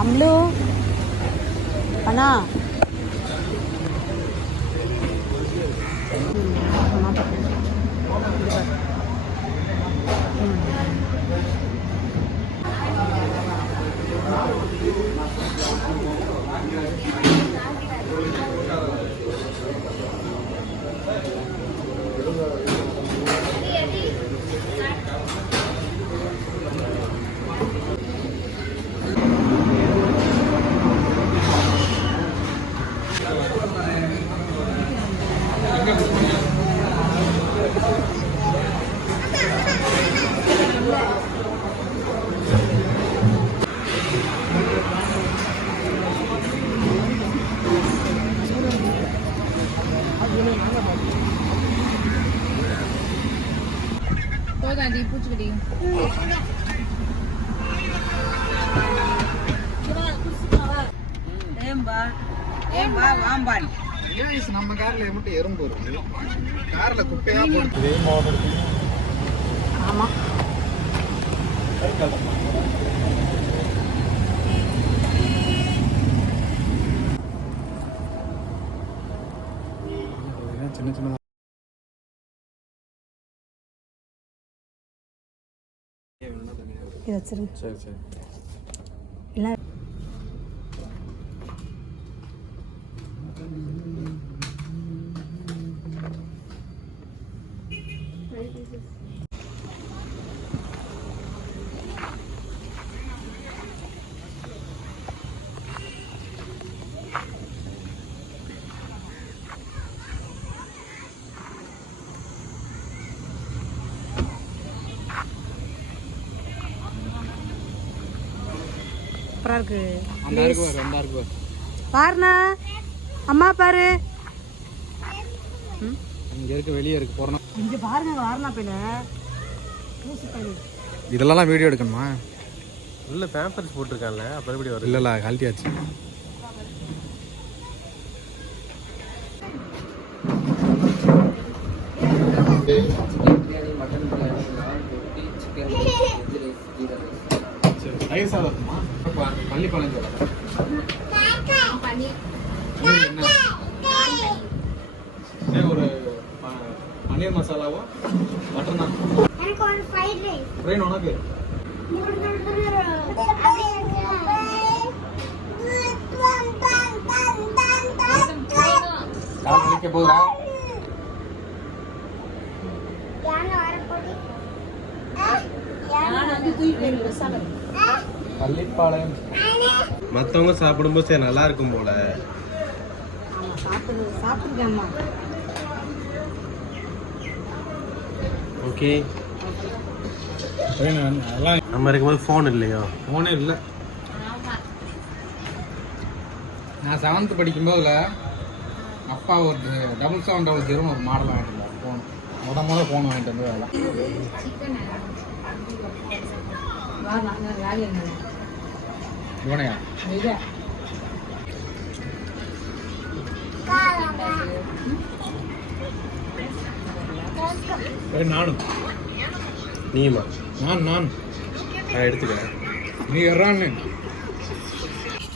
அம்லு அண்ணா போதாண்டி பூச்சிக்கடி ஏம்பா வாம்பான் நம்ம கார்ல மட்டும் எறும்பு இருக்கு கார்ல குப்பையா போட்டு ஆமா சின்ன சின்ன இது வச்சிருங்க. சரி சரி எல்லாம் சூப்பரா இருக்கு. அந்த இருக்கு பாரு அந்த இருக்கு பாரு பாருண்ணா அம்மா பாரு இங்க இருக்கு வெளியே இருக்கு போறோம் இங்க பாருங்க வாரணா பையில இதெல்லாம் வீடியோ எடுக்கணுமா உள்ள பேம்பர்ஸ் போட்டிருக்கான்ல அப்புறம் எப்படி வரும் இல்ல கழட்டியாச்சு தயிர் சாதமா பள்ளி குழந்தை ஒரு பன்னீர் மசாலாவும் மட்டன் தான் ஃப்ரைட் உனக்கு போதுரா பள்ளிப்பாளையம் மற்றவங்க சாப்பிடும்போது சரி நல்லா இருக்கும் போல சாப்பிட்டுருக்கேம்மா ஓகே அதெல்லாம் நம்ம இருக்கும்போது ஃபோன் இல்லையா ஃபோனே இல்லை நான் 7th படிக்கும்போதுல அப்பா ஒரு 7700 ஒரு மாடல் வாங்கிட்டு இருந்தார் ஃபோன் ஃபோன் வாங்கிட்டு வந்து அதெல்லாம் போனையா நானும் நீமா நான் நான் எடுத்துக்கிறேன் நீ எறான்னு